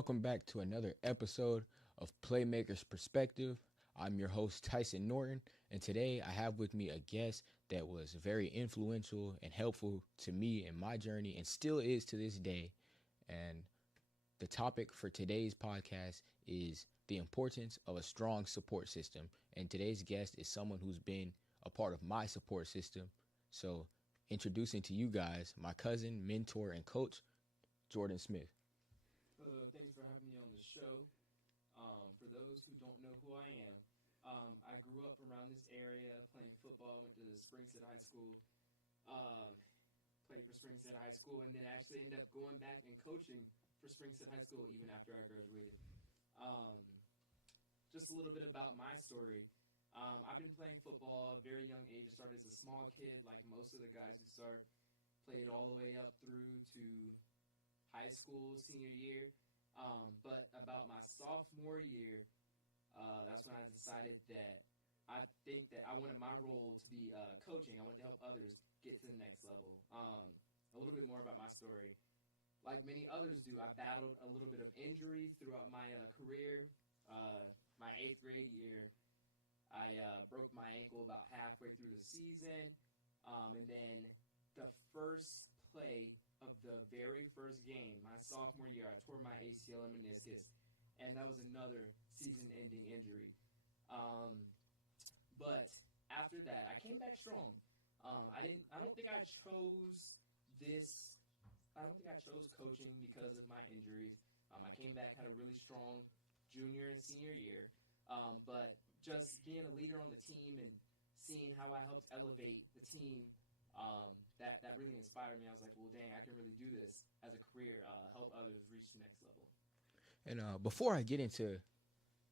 welcome back to another episode of Playmaker's Perspective. I'm your host, Tyson Norton, and today I have with me a guest that was very influential and helpful to me in my journey and still is to this day. And the topic for today's podcast is the importance of a strong support system. And today's guest is someone who's been a part of my support system. So, introducing to you guys my cousin, mentor, and coach, Jordan Smith. Thanks for having me on the show. For those who don't know who I am, I grew up around this area playing football. Went to Springstead High School, played for Springstead High School, and then actually ended up going back and coaching for Springstead High School even after I graduated. Just a little bit about my story. I've been playing football at a very young age. I started as a small kid, like most of the guys who start. Played all the way up through to high school, senior year. But about my sophomore year, that's when I decided that I think that I wanted my role to be coaching. I wanted to help others get to the next level. A little bit more about my story. Like many others do, I battled a little bit of injury throughout my career. My 8th grade year, I broke my ankle about halfway through the season. And then the first play of the very first game, my sophomore year, I tore my ACL and meniscus, and that was another season-ending injury. But after that, I came back strong. I don't think I chose this. I don't think I chose coaching because of my injuries. I came back, had a really strong junior and senior year. But just being a leader on the team and seeing how I helped elevate the team, that really inspired me. I was like, well, dang, I can really do this as a career, help others reach the next level. And before I get into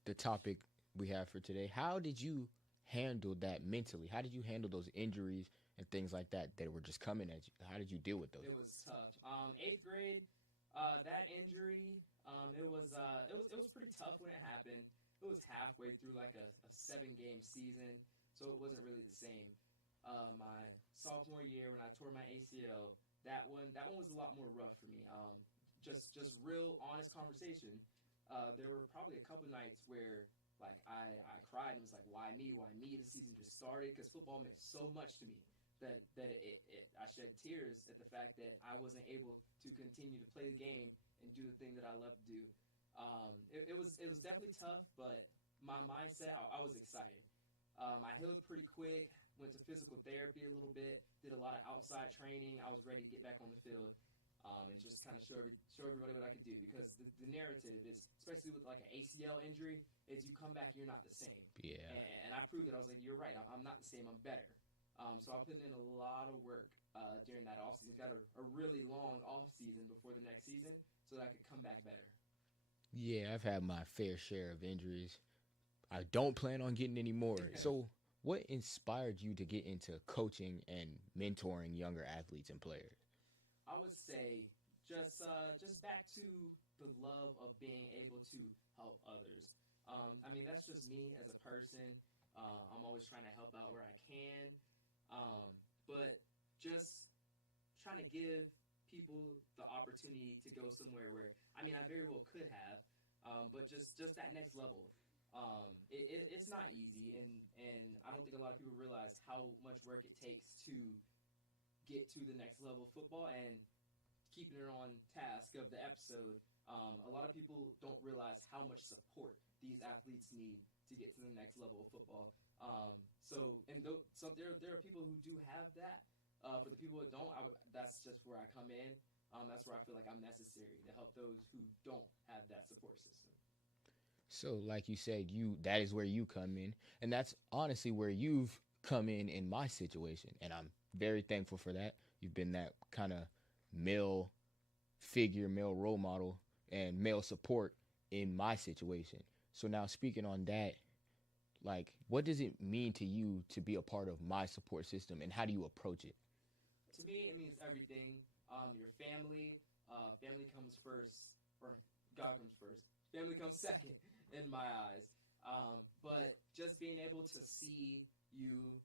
the topic we have for today, how did you handle that mentally? How did you handle those injuries and things like that were just coming at you? How did you deal with those? It was tough. 8th grade, that injury, it was pretty tough when it happened. It was halfway through like a 7-game season, so it wasn't really the same. My sophomore year when I tore my ACL, that one was a lot more rough for me. Just real honest conversation. There were probably a couple nights where like I cried and was like, why me? Why me? The season just started, because football meant so much to me that I shed tears at the fact that I wasn't able to continue to play the game and do the thing that I love to do. It was definitely tough, but my mindset, I was excited. I healed pretty quick. Went to physical therapy a little bit, did a lot of outside training. I was ready to get back on the field and just kind of show everybody what I could do, because the narrative is, especially with like an ACL injury, is you come back, you're not the same. Yeah. And I proved that. I was like, you're right, I'm not the same, I'm better. So I put in a lot of work during that offseason. Got a really long offseason before the next season so that I could come back better. Yeah, I've had my fair share of injuries. I don't plan on getting any more. So what inspired you to get into coaching and mentoring younger athletes and players? I would say just back to the love of being able to help others. I mean, that's just me as a person. I'm always trying to help out where I can. But just trying to give people the opportunity to go somewhere where, I mean, I very well could have, but just that next level. It's not easy, and I don't think a lot of people realize how much work it takes to get to the next level of football. And keeping it on task of the episode, a lot of people don't realize how much support these athletes need to get to the next level of football. So there are people who do have that. For the people that don't, that's just where I come in. That's where I feel like I'm necessary to help those who don't have that support system. So like you said, that is where you come in, and that's honestly where you've come in my situation, and I'm very thankful for that. You've been that kind of male figure, male role model, and male support in my situation. So now, speaking on that, like, what does it mean to you to be a part of my support system, and how do you approach it? To me, it means everything. Your family, family comes first, or God comes first. Family comes second in my eyes. But just being able to see you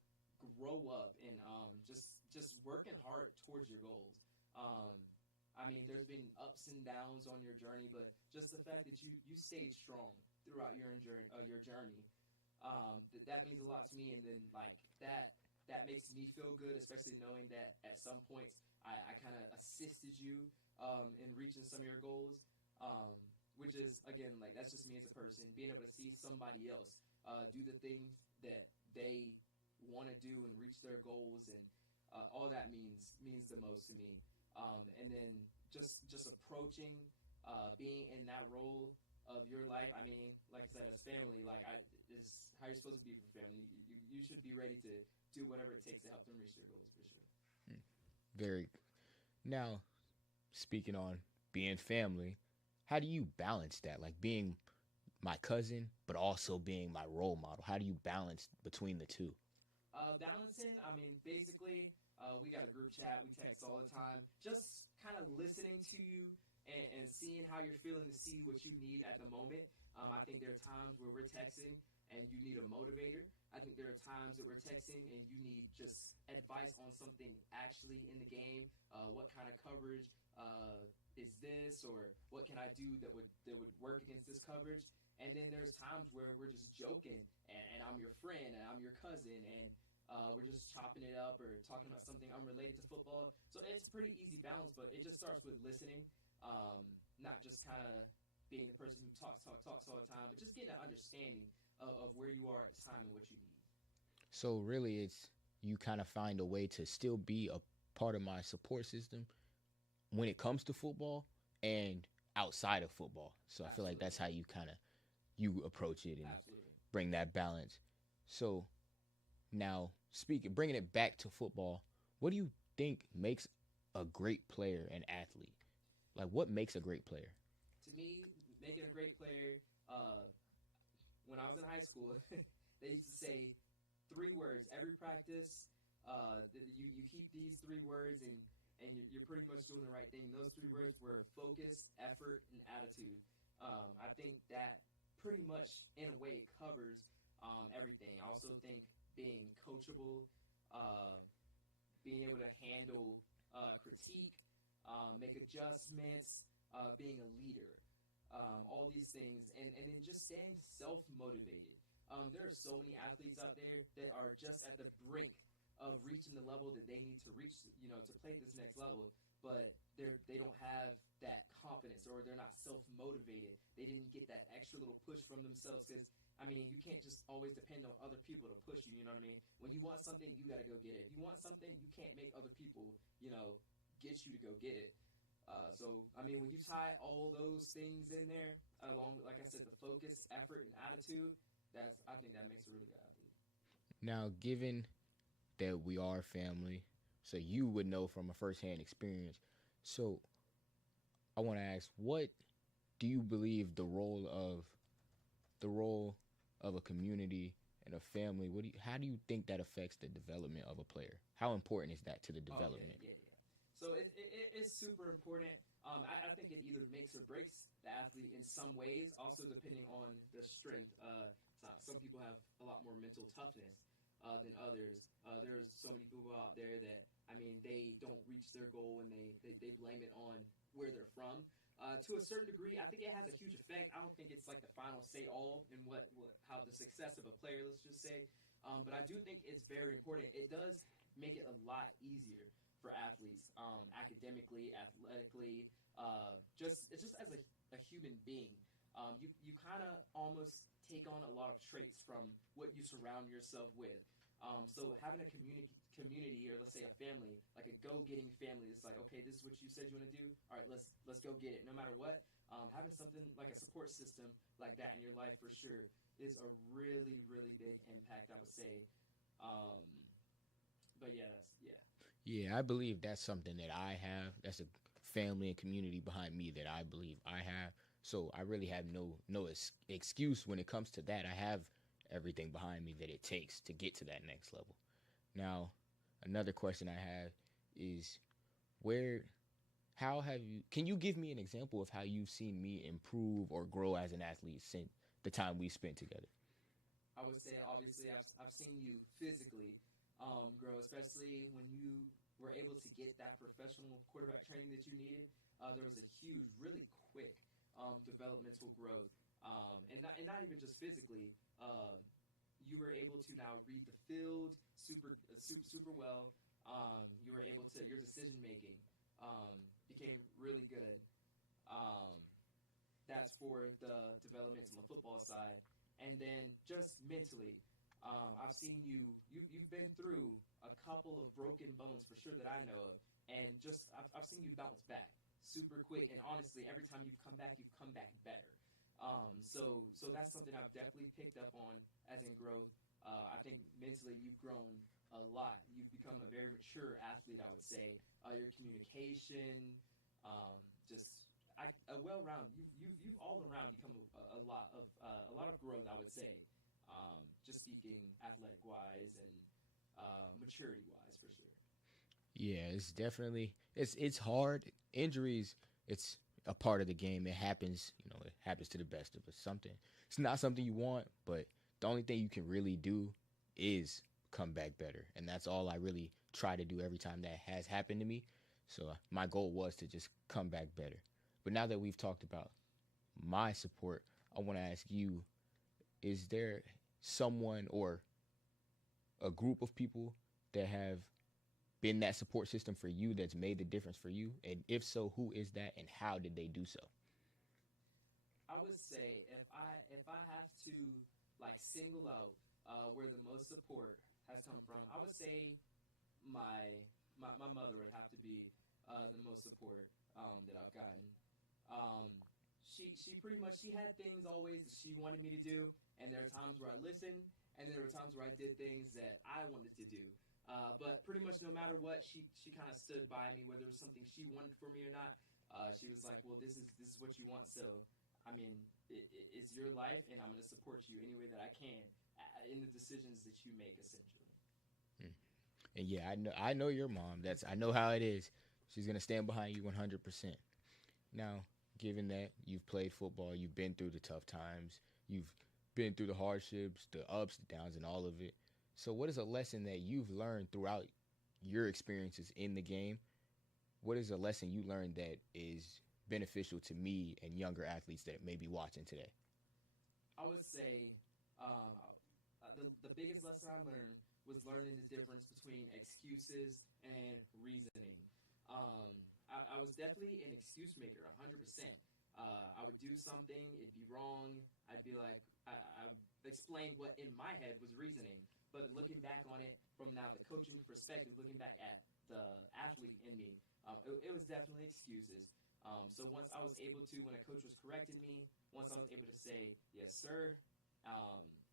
grow up and just working hard towards your goals. I mean, there's been ups and downs on your journey, but just the fact that you stayed strong throughout your journey, that means a lot to me. And then like that makes me feel good, especially knowing that at some points I kind of assisted you in reaching some of your goals. Um, which is again like that's just me as a person being able to see somebody else do the things that they want to do and reach their goals, and all that means the most to me. And then just approaching being in that role of your life. I mean, like I said, as family, is how you're supposed to be for family. You should be ready to do whatever it takes to help them reach their goals for sure. Very. Now, speaking on being family, how do you balance that? Like being my cousin, but also being my role model. How do you balance between the two? Balancing, I mean, basically, we got a group chat. We text all the time. Just kind of listening to you and seeing how you're feeling to see what you need at the moment. I think there are times where we're texting and you need a motivator. I think there are times that we're texting and you need just advice on something actually in the game. What kind of coverage is this, or what can I do that would work against this coverage? And then there's times where we're just joking, and I'm your friend, and I'm your cousin, and we're just chopping it up or talking about something unrelated to football. So it's a pretty easy balance, but it just starts with listening, not just kind of being the person who talks all the time, but just getting an understanding of where you are at the time and what you need. So really, it's you kind of find a way to still be a part of my support system when it comes to football and outside of football. So I feel like Absolutely. that's how you kind of you approach it and Absolutely. bring that balance. So now speaking, bringing it back to football, what do you think makes a great player, an athlete? Like what makes a great player? To me, making a great player, when I was in high school, they used to say three words every practice. You keep these three words, and you're pretty much doing the right thing. And those three words were focus, effort, and attitude. I think that pretty much, in a way, covers everything. I also think being coachable, uh, being able to handle critique, make adjustments, being a leader, all these things, and then just staying self motivated. There are so many athletes out there that are just at the brink of reaching the level that they need to reach, to play at this next level, but they don't have that confidence, or they're not self motivated. They didn't get that extra little push from themselves, because I mean, you can't just always depend on other people to push you. You know what I mean? When you want something, you got to go get it. If you want something, you can't make other people, get you to go get it. So, I mean, when you tie all those things in there, along with, like I said, the focus, effort, and attitude, I think that makes a really good athlete. Now, given that we are family, so you would know from a firsthand experience. So I want to ask, what do you believe the role of a community and a family? How do you think that affects the development of a player? How important is that to the Oh yeah, development? yeah, yeah. So it's super important. I think it either makes or breaks the athlete in some ways. Also, depending on the strength. Some people have a lot more mental toughness than others. There's so many people out there that I mean they don't reach their goal, and they blame it on where they're from. To a certain degree, I think it has a huge effect. I don't think it's like the final say all in how the success of a player. Let's just say, but I do think it's very important. It does make it a lot easier for athletes, academically, athletically, just as a human being. You kind of almost take on a lot of traits from what you surround yourself with. So having a community, or let's say a family, like a go-getting family, it's like, okay, this is what you said you want to do. All right, let's go get it, no matter what. Having something like a support system like that in your life for sure is a really really big impact, I would say. Um, but yeah, that's yeah. Yeah, I believe that's something that I have. That's a family and community behind me that I believe I have. So I really have no excuse when it comes to that. I have everything behind me that it takes to get to that next level. Now, another question I have is where how have you can you give me an example of how you've seen me improve or grow as an athlete since the time we spent together? I would say obviously I've seen you physically grow, especially when you were able to get that professional quarterback training that you needed. there was a huge, really quick developmental growth, and not even just physically. You were able to now read the field super well. You were able to, your decision making became really good. Um, that's for the developments on the football side, and then just mentally, I've seen you've been through a couple of broken bones for sure that I know of, and just I've seen you bounce back super quick, and honestly, every time you've come back better. So that's something I've definitely picked up on as in growth. I think mentally you've grown a lot. You've become a very mature athlete, I would say. Your communication, just a well-rounded. You've all around become a lot of growth, I would say. Just speaking athletic wise and maturity wise, for sure. Yeah, it's definitely it's hard. Injuries, it's a part of the game. It happens, it happens to the best of us. It's not something you want, but the only thing you can really do is come back better. And that's all I really try to do every time that has happened to me. So my goal was to just come back better. But now that we've talked about my support, I want to ask you, is there someone or a group of people that have been that support system for you that's made the difference for you? And if so, who is that and how did they do so? I would say if I have to like single out where the most support has come from, I would say my mother would have to be the most support that I've gotten. Um, she pretty much she had things always that she wanted me to do, and there were times where I listened, and there were times where I did things that I wanted to do. But pretty much no matter what, she kind of stood by me, whether it was something she wanted for me or not. She was like, "Well, this is what you want, so I mean, it's your life, and I'm going to support you any way that I can in the decisions that you make, essentially." Mm. And yeah, I know your mom. I know how it is. She's gonna stand behind you 100%. Now, given that you've played football, you've been through the tough times, you've been through the hardships, the ups, the downs, and all of it. So, what is a lesson that you've learned throughout your experiences in the game? What is a lesson you learned that is beneficial to me and younger athletes that may be watching today? I would say the biggest lesson I learned was learning the difference between excuses and reasoning. I was definitely an excuse maker, 100%. I would do something, it'd be wrong. I'd be like, I explained what in my head was reasoning. But looking back on it from now the coaching perspective, looking back at the athlete in me, it was definitely excuses. So once I was able to, when a coach was correcting me, once I was able to say, yes, sir,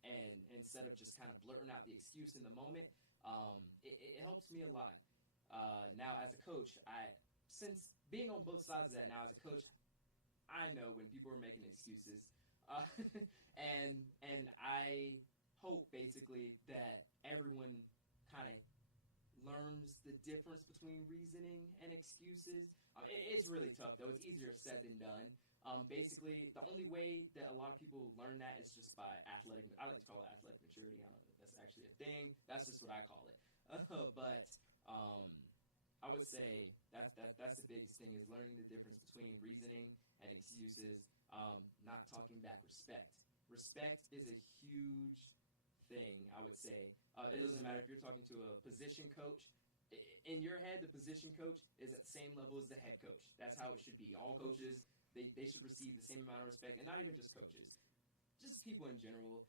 and instead of just kind of blurting out the excuse in the moment, it helps me a lot. Now, as a coach, since being on both sides of that now as a coach, I know when people are making excuses. Uh, and I hope basically that everyone kind of learns the difference between reasoning and excuses. It's really tough though. It's easier said than done. Basically, the only way that a lot of people learn that is just by athletic. I like to call it athletic maturity. I don't know if that's actually a thing. That's just what I call it. But um, I would say that's the biggest thing is learning the difference between reasoning and excuses. Not talking back. Respect is a huge thing. I would say it doesn't matter if you're talking to a position coach. In your head, the position coach is at the same level as the head coach. That's how it should be. All coaches they should receive the same amount of respect, and not even just coaches, just people in general.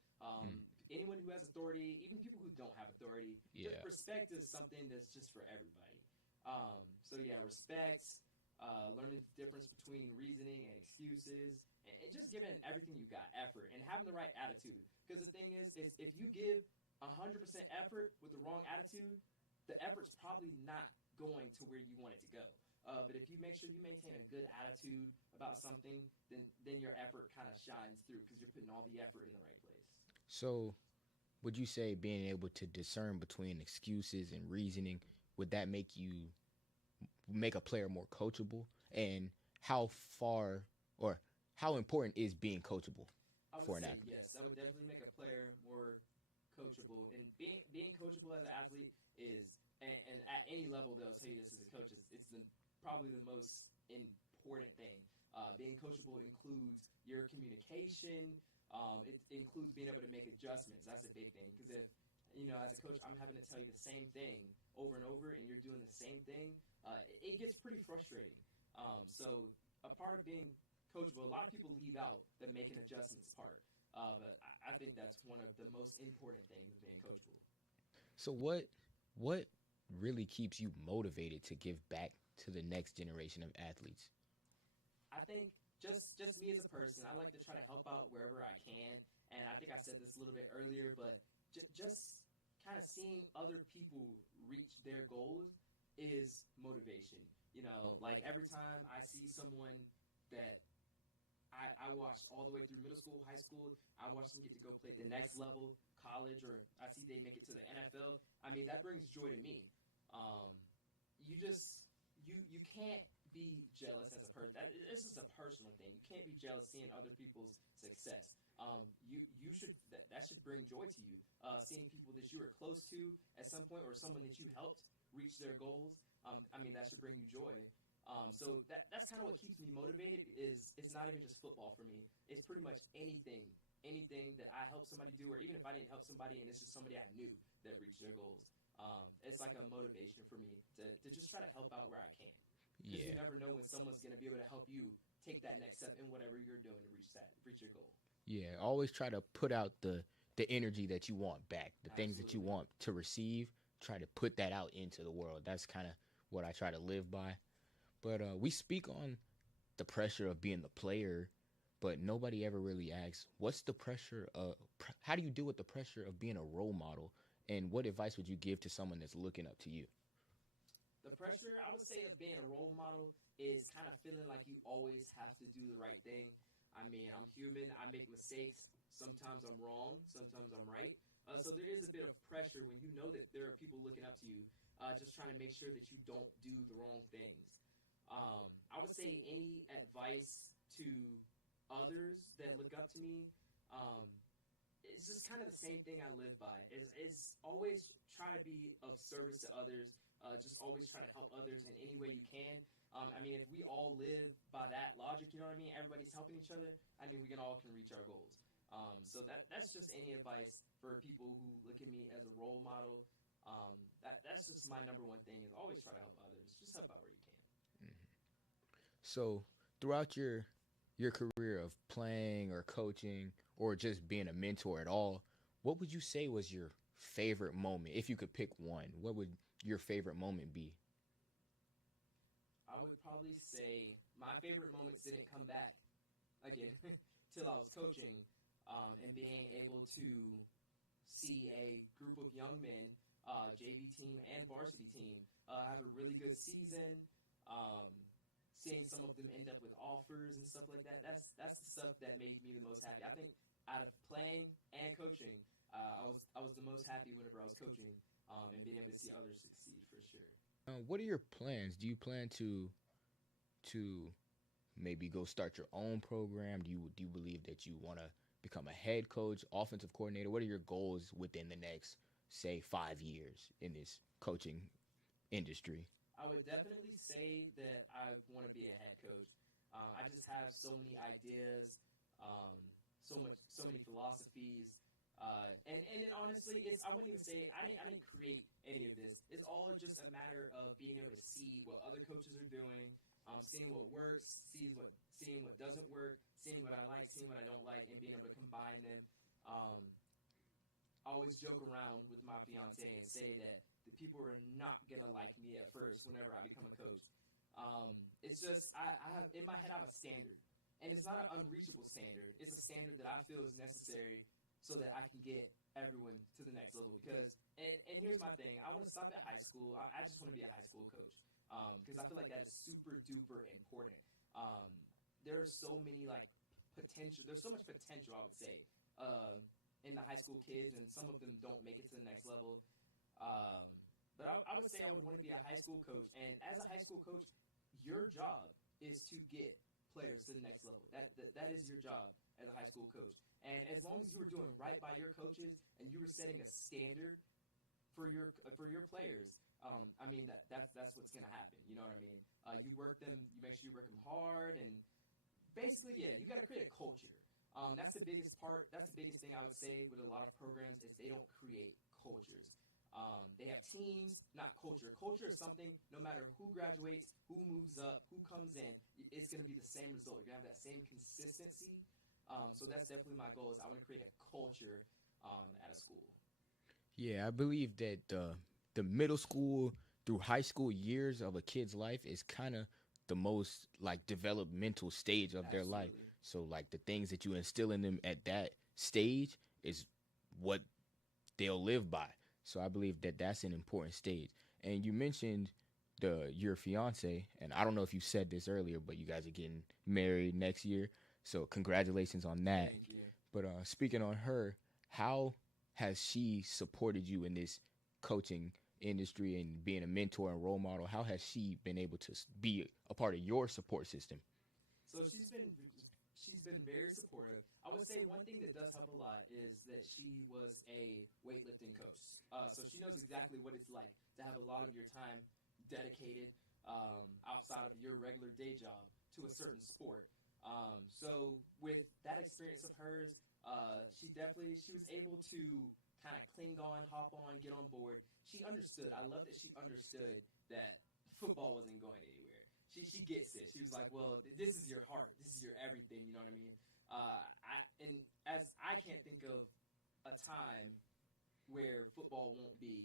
Anyone who has authority, even people who don't have authority. Yeah. Respect is something that's just for everybody. So yeah, respect, learning the difference between reasoning and excuses, and just giving everything you got, effort, and having the right attitude. Because the thing is if you give 100% effort with the wrong attitude, the effort's probably not going to where you want it to go. But if you make sure you maintain a good attitude about something, then your effort kind of shines through because you're putting all the effort in the right place. So, would you say being able to discern between excuses and reasoning, would that make a player more coachable? And how far or how important is being coachable I would for an say athlete? yes. That would definitely make a player more coachable. And being coachable as an athlete is, and at any level, they'll tell you this as a coach, it's probably the most important important thing. Being coachable includes your communication. It includes being able to make adjustments. That's a big thing, because if, as a coach, I'm having to tell you the same thing over and over, and you're doing the same thing, it gets pretty frustrating. So a part of being coachable, a lot of people leave out the making adjustments part, but I think that's one of the most important things of being coachable. So what really keeps you motivated to give back to the next generation of athletes? I think just me as a person, I like to try to help out wherever I can, and I think I said this a little bit earlier, but just kind of seeing other people reach their goals is motivation. Like every time I see someone that I watched all the way through middle school, high school, I watched them get to go play at the next level, college, or I see they make it to the NFL. I mean, that brings joy to me. Um, you just you can't be jealous as a person. This is a personal thing. You can't be jealous seeing other people's success. You should that should bring joy to you. Seeing people that you were close to at some point, or someone that you helped reach their goals. I mean, that should bring you joy. So that's kind of what keeps me motivated. It's not even just football for me. It's pretty much anything that I help somebody do, or even if I didn't help somebody and it's just somebody I knew that reached their goals. It's like a motivation for me to just try to help out where I can. Because you never know when someone's going to be able to help you take that next step in whatever you're doing to reach your goal. Yeah, always try to put out the energy that you want back, the things that you want to receive. Try to put that out into the world. That's kind of what I try to live by. But we speak on the pressure of being the player, but nobody ever really asks, what's the pressure of, how do you deal with the pressure of being a role model? And what advice would you give to someone that's looking up to you? The pressure, I would say, of being a role model is kind of feeling like you always have to do the right thing. I mean, I'm human. I make mistakes. Sometimes I'm wrong. Sometimes I'm right. So there is a bit of pressure when you know that there are people looking up to you, just trying to make sure that you don't do the wrong things. I would say any advice to others that look up to me, it's just kind of the same thing I live by. Is always try to be of service to others. Just always try to help others in any way you can. I mean, if we all live by that logic, you know what I mean? Everybody's helping each other. I mean, we can reach our goals. So that's just any advice for people who look at me as a role model. That's just my number one thing, is always try to help others. Just help out where you can. Mm-hmm. So throughout your career of playing or coaching or just being a mentor at all, what would you say was your favorite moment? If you could pick one, what would your favorite moment be? I would probably say my favorite moments didn't come back again till I was coaching, and being able to see a group of young men, JV team and varsity team, have a really good season. Um, Seeing some of them end up with offers and stuff like that. That's the stuff that made me the most happy. I think out of playing and coaching, I was the most happy whenever I was coaching, and being able to see others succeed for sure. What are your plans? Do you plan to maybe go start your own program? Do you believe that you want to become a head coach, offensive coordinator? What are your goals within the next, say, 5 years in this coaching industry? I would definitely say that I want to be a head coach. I just have so many ideas, so many philosophies, and then honestly, I wouldn't even say I didn't create any of this. It's all just a matter of being able to see what other coaches are doing, seeing what works, seeing what doesn't work, seeing what I like, seeing what I don't like, and being able to combine them. I always joke around with my fiancé and say that the people are not gonna like me at first whenever I become a coach. It's just I have in my head I have a standard, and it's not an unreachable standard. It's a standard that I feel is necessary so that I can get everyone to the next level. Because and here's my thing: I want to stop at high school. I just want to be a high school coach, because I feel like that is super duper important. There are so many potential. There's so much potential, I would say, in the high school kids, and some of them don't make it to the next level. But I would say I would want to be a high school coach. And as a high school coach, your job is to get players to the next level. That is your job as a high school coach. And as long as you were doing right by your coaches and you were setting a standard for your players, I mean that's what's gonna happen. You know what I mean? You work them. You make sure you work them hard, and basically, yeah, you got to create a culture. That's the biggest part. That's the biggest thing I would say with a lot of programs is they don't create cultures. They have teams, not culture. Culture is something. No matter who graduates, who moves up, who comes in, it's going to be the same result. You're going to have that same consistency. So that's definitely my goal. Is I want to create a culture at a school. Yeah, I believe that the middle school through high school years of a kid's life is kind of the most like developmental stage of their life. Absolutely. So like the things that you instill in them at that stage is what they'll live by. So I believe that that's an important stage. And you mentioned the your fiance, and I don't know if you said this earlier, but you guys are getting married next year. So congratulations on that. Thank you. But speaking on her, how has she supported you in this coaching industry and being a mentor and role model? How has she been able to be a part of your support system? So she's been very supportive. I would say one thing that does help a lot is that she was a weightlifting coach. So she knows exactly what it's like to have a lot of your time dedicated outside of your regular day job to a certain sport. So with that experience of hers, she was able to kind of cling on, hop on, get on board. She understood. I love that she understood that football wasn't going anywhere. She gets it. She was like, well, this is your heart. This is your everything. You know what I mean? And as I can't think of a time where football won't be,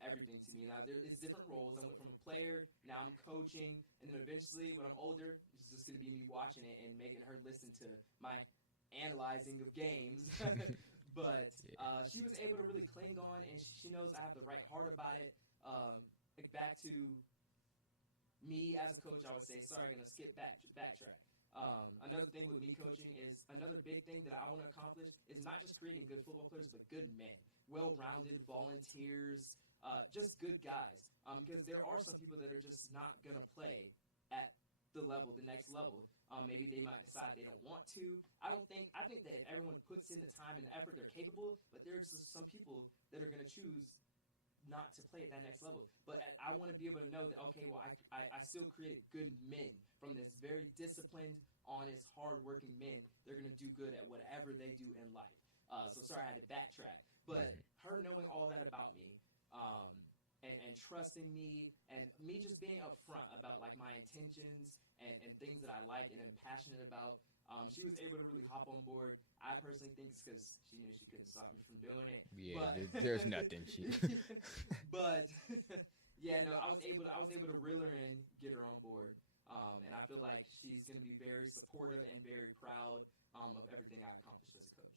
everything to me. Now there is different roles. I went from a player, now I'm coaching, and then eventually when I'm older, it's just going to be me watching it and making her listen to my analyzing of games. But Yeah. she was able to really cling on, and she knows I have the right heart about it. Like back to me as a coach, I would say, sorry, I'm gonna backtrack. Another thing with me coaching is another big thing that I want to accomplish is not just creating good football players, but good men, well-rounded volunteers, just good guys. Because there are some people that are just not gonna play at the next level. Maybe they might decide they don't want to. I think that if everyone puts in the time and the effort, they're capable. But there's just some people that are gonna choose not to play at that next level. But I want to be able to know that, okay, well, I still created good men from this very disciplined, honest, hardworking men. They're going to do good at whatever they do in life. So sorry I had to backtrack. But Mhm. her knowing all that about me, and trusting me, and me just being upfront about like my intentions and things that I like and am passionate about, she was able to really hop on board. I personally think it's because she knew she couldn't stop me from doing it. Yeah, But there's nothing. She. but yeah, no, I was able to reel her in, get her on board, and I feel like she's going to be very supportive and very proud of everything I accomplished as a coach.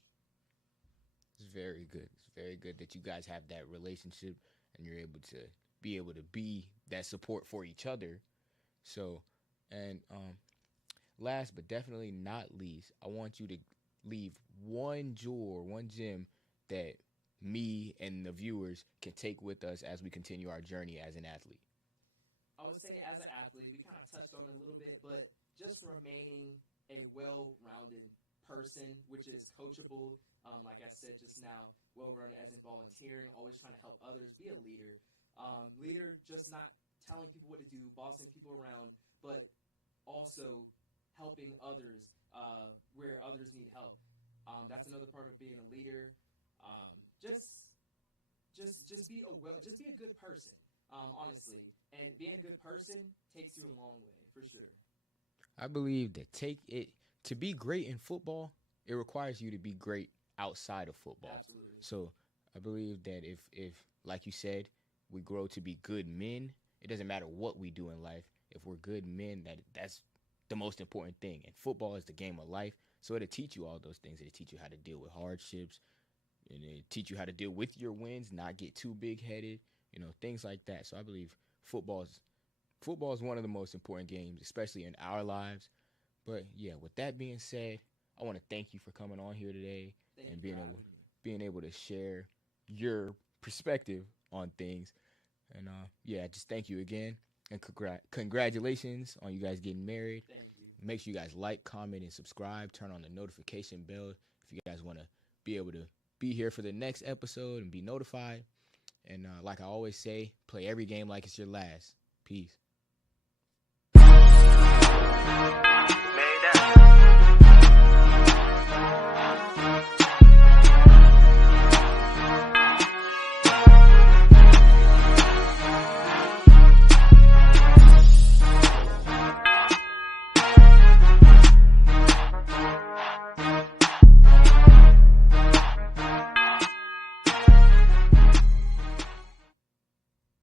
It's very good. It's very good that you guys have that relationship and you're able to be that support for each other. So, and last but definitely not least, I want you to leave one jewel or one gem that me and the viewers can take with us as we continue our journey as an athlete. I would say as an athlete, we kind of touched on it a little bit, but just remaining a well-rounded person, which is coachable. Like I said just now, well-rounded as in volunteering, always trying to help others, be a leader. Leader, just not telling people what to do, bossing people around, but also helping others where others need help. That's another part of being a leader. Um, just just be a good person, honestly. And being a good person takes you a long way for sure. I believe that take it to be great in football, it requires you to be great outside of football. Absolutely. So I believe that if like you said, we grow to be good men, it doesn't matter what we do in life. If we're good men, that's the most important thing. And football is the game of life. So it'll teach you all those things. It'll teach you how to deal with hardships, and it teach you how to deal with your wins, not get too big headed, things like that. So I believe football's football is one of the most important games, especially in our lives. But yeah, with that being said, I want to thank you for coming on here today Thank you and for having me. being able to share your perspective on things. And yeah, just thank you again, and congratulations on you guys getting married. Thank you. Make sure you guys like, comment, and subscribe. Turn on the notification bell if you guys want to be able to be here for the next episode and be notified. And like I always say, play every game like it's your last. Peace.